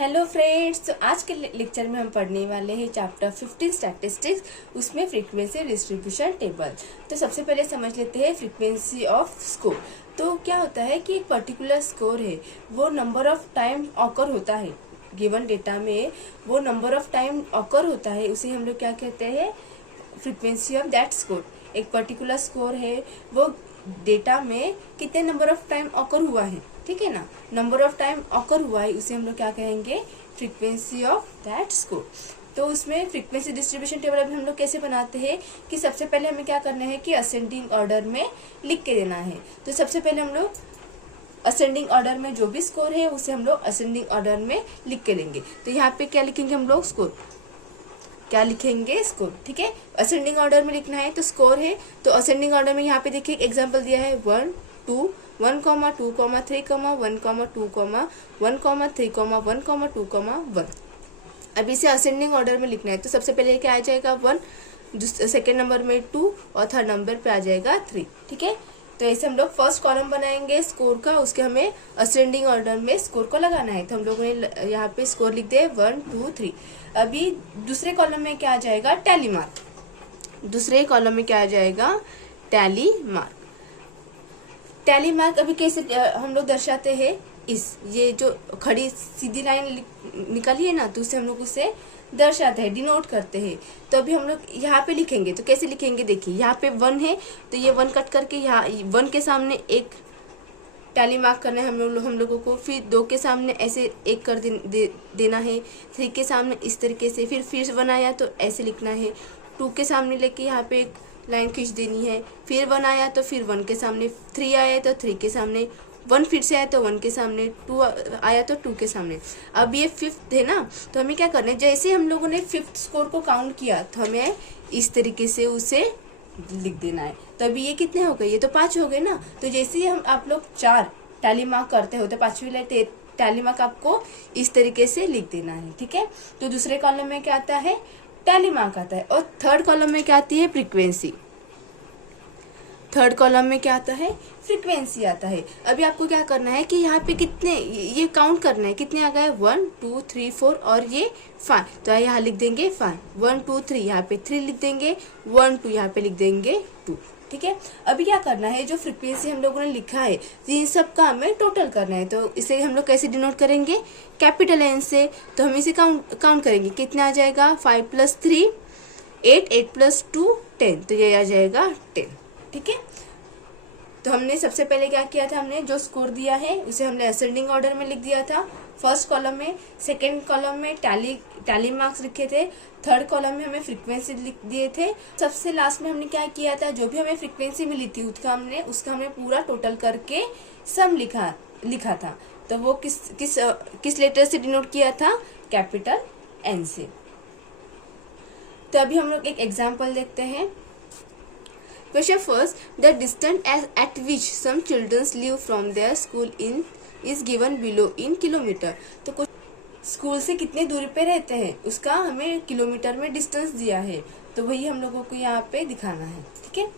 Hello friends, तो आज के लेक्चर में हम पढ़ने वाले हैं चैप्टर 15 स्टैटिस्टिक्स, उसमें फ्रीक्वेंसी डिस्ट्रीब्यूशन टेबल। तो सबसे पहले समझ लेते हैं फ्रीक्वेंसी ऑफ स्कोर। तो क्या होता है कि एक पर्टिकुलर स्कोर है, वो नंबर ऑफ टाइम ऑकर होता है गिवन डेटा में, वो नंबर ऑफ टाइम ऑकर होता है, उसे हम लोग क्या कहते हैं, फ्रीक्वेंसी ऑफ दैट स्कोर। एक पर्टिकुलर स्कोर है, वो डेटा में कितने नंबर ऑफ टाइम ऑकर हुआ है, ठीक है ना, नंबर ऑफ टाइम ऑकर हुआ है, उसे हम लोग क्या कहेंगे, फ्रीक्वेंसी ऑफ दैट स्कोर। तो उसमें फ्रीक्वेंसी डिस्ट्रीब्यूशन टेबल अभी हम लोग कैसे बनाते हैं कि सबसे पहले हमें क्या करना है कि असेंडिंग ऑर्डर में लिख के देना है। तो सबसे पहले हम लोग असेंडिंग ऑर्डर में जो भी स्कोर है उसे हम लोग असेंडिंग ऑर्डर में लिख के लेंगे। तो यहाँ पे क्या लिखेंगे हम लोग, स्कोर, क्या लिखेंगे, स्कोर, ठीक है। असेंडिंग ऑर्डर में लिखना है तो स्कोर है, तो असेंडिंग ऑर्डर में यहाँ पे देखिए एग्जांपल दिया है 1 2 1 2 3 1 2 1 3 1 2 1। अब इसे असेंडिंग ऑर्डर में लिखना है तो सबसे पहले क्या आ जाएगा 1, सेकेंड नंबर में 2 और थर्ड नंबर पे आ जाएगा 3, ठीक है। तो ऐसे हम लोग फर्स्ट कॉलम बनाएंगे स्कोर का, उसके हमें असेंडिंग ऑर्डर में स्कोर को लगाना है। तो हम लोगों ने यहाँ पे स्कोर लिख दिए 1 2 3। अभी दूसरे कॉलम में क्या आ जाएगा, टैली मार्क। दूसरे कॉलम में क्या आ जाएगा, टैली मार्क। टैली मार्क अभी कैसे हम लोग दर्शाते हैं, ये जो खड़ी सीधी लाइन निकली है ना, तो उसे हम लोग उसे दर्शाते हैं, डिनोट करते हैं। तो अभी हम लोग यहाँ पे लिखेंगे, तो कैसे लिखेंगे, देखिए यहाँ पे 1 है तो ये 1 कट करके यहाँ 1 के सामने एक टैली मार्क करना है हम लोगों को, फिर 2 के सामने ऐसे एक कर देना है, 3 के सामने इस तरीके से, फिर 1 आया तो ऐसे लिखना है, 2 के सामने लेके यहाँ पे एक लाइन खींच देनी है, फिर 1 आया तो फिर 1 के सामने, 3 आया तो 3 के सामने, 1 फिर से आया तो 1 के सामने, 2 आया तो 2 के सामने। अब ये 5th है ना, तो हमें क्या करना है, जैसे हम लोगों ने 5th स्कोर को काउंट किया तो हमें इस तरीके से उसे लिख देना है। तो अभी ये कितने हो गए, ये तो 5 हो गए ना। तो जैसे ही हम आप लोग 4 टैली मार्क करते हो तो 5वीं लाइन टैली मार्क आपको इस तरीके से लिख देना है, ठीक है। तो दूसरे कॉलम में क्या आता है, टैली मार्क आता है, और थर्ड कॉलम में क्या आती है, फ्रीक्वेंसी। थर्ड कॉलम में क्या आता है, फ्रीक्वेंसी आता है। अभी आपको क्या करना है कि यहाँ पे कितने, ये काउंट करना है, कितने आ गए, 1 2 3 4 और ये 5। तो यहाँ लिख देंगे 5, 1 2 3, यहाँ पे 3 लिख देंगे, 1 2 यहाँ पे लिख देंगे 2, ठीक है। अभी क्या करना है, जो फ्रीक्वेंसी हम लोगों ने लिखा है इन सब का हमें टोटल करना है। तो इसे हम लोग कैसे डिनोट करेंगे, कैपिटल एन से। तो हम इसे काउंट करेंगे, कितना आ जाएगा, 5 + 3 8, 8 + 2 10, तो ये आ जाएगा 10, ठीक है। तो हमने सबसे पहले क्या किया था, हमने जो स्कोर दिया है उसे हमने असेंडिंग ऑर्डर में लिख दिया था फर्स्ट कॉलम में, सेकंड कॉलम में टैली मार्क्स लिखे थे, थर्ड कॉलम में हमें फ्रीक्वेंसी लिख दिए थे, सबसे लास्ट में हमने क्या किया था, जो भी हमें फ्रीक्वेंसी मिली थी उसका हमने पूरा टोटल करके सम लिखा था। तो वो किस लेटर से डिनोट किया था, कैपिटल एन से। तो अभी हम लोग एक एग्जाम्पल देखते हैं। Question first, the distance at which some children live from their school is given below in kilometer। तो कुछ स्कूल से कितने दूरी पे रहते हैं उसका हमें किलोमीटर में डिस्टेंस दिया है, तो वही हम लोगों को यहाँ पे दिखाना है, ठीक है।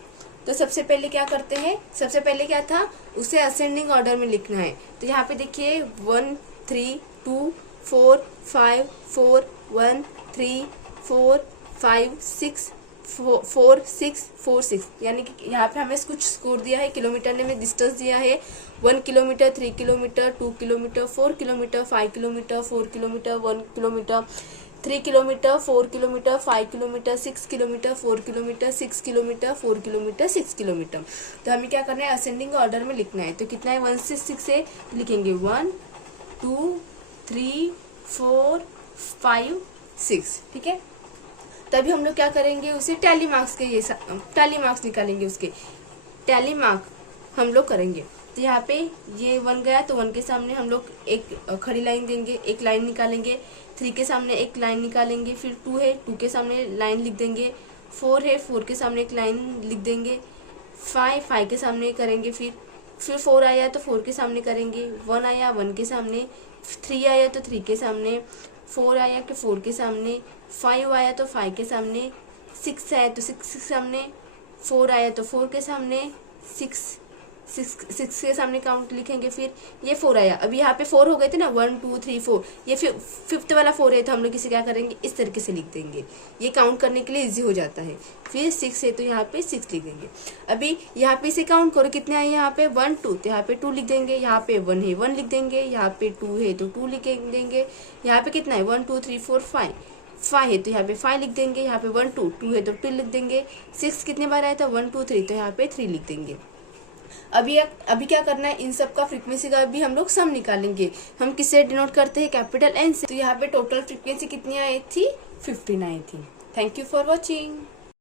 तो सबसे पहले क्या करते हैं, सबसे पहले क्या था, उसे असेंडिंग ऑर्डर में लिखना है। तो यहाँ पे देखिए 1 3 2 4 5 4 1 3 4 5 6 4 6 4 6, यानी कि यहाँ पे हमें कुछ स्कोर दिया है, किलोमीटर ने हमें डिस्टेंस दिया है 1 kilometre 3 kilometre 2 kilometre 4 kilometre 5 kilometre 4 kilometre 1 kilometre 3 kilometre 4 kilometre 5 kilometre 6 kilometre 4 kilometre 6 kilometre 4 kilometre 6 kilometre. तो हमें क्या करना है, असेंडिंग ऑर्डर में लिखना है। तो कितना है, 1 से 6 से लिखेंगे 1 2 3 4 5 6, ठीक है। तभी हम लोग क्या करेंगे, उसे टैली मार्क्स के टैली मार्क्स निकालेंगे, उसके टैली मार्क हम लोग करेंगे। तो यहाँ पे ये 1 गया तो 1 के सामने हम लोग एक खड़ी लाइन देंगे, एक लाइन निकालेंगे, 3 के सामने एक लाइन निकालेंगे, फिर 2 है 2 के सामने लाइन लिख देंगे, 4 है 4 के सामने एक लाइन लिख देंगे, 5 के सामने करेंगे, फिर 4 आया तो 4 के सामने करेंगे, 1 आया 1 के सामने, 3 आया तो 3 के सामने, 4 आया कि 4 के सामने, 5 आया तो 5 के सामने, 6 आया तो 6 के सामने, 4 आया तो 4 के सामने, 6 सिक्स के सामने काउंट लिखेंगे, फिर ये 4 आया। अभी यहाँ पे 4 हो गए थे ना, 1 2 3 4, ये फिफ्थ वाला 4 है तो हम लोग इसे क्या करेंगे, इस तरीके से लिख देंगे, ये काउंट करने के लिए इजी हो जाता है। फिर 6 है तो यहाँ पे 6 लिख देंगे। अभी यहाँ पे इसे काउंट करो कितने आए, यहाँ पे 1 2, तो यहाँ पे 2 लिख देंगे, यहाँ पे 1 है 1 लिख देंगे, यहाँ पे 2 है तो 2 लिख देंगे, यहाँ पे कितना है 1 2 3 4 5 है तो यहाँ पे 5 लिख देंगे, यहाँ पे 1 2 2 है तो 2 लिख देंगे। 6 कितने बार आया था 1 2 3, तो यहाँ पे 3 लिख देंगे। अभी क्या करना है, इन सब का फ्रीक्वेंसी का भी हम लोग सम निकालेंगे। हम किससे डिनोट करते हैं, कैपिटल एन से। तो यहाँ पे टोटल फ्रीक्वेंसी कितनी आई थी, 15 आई थी। Thank you for watching.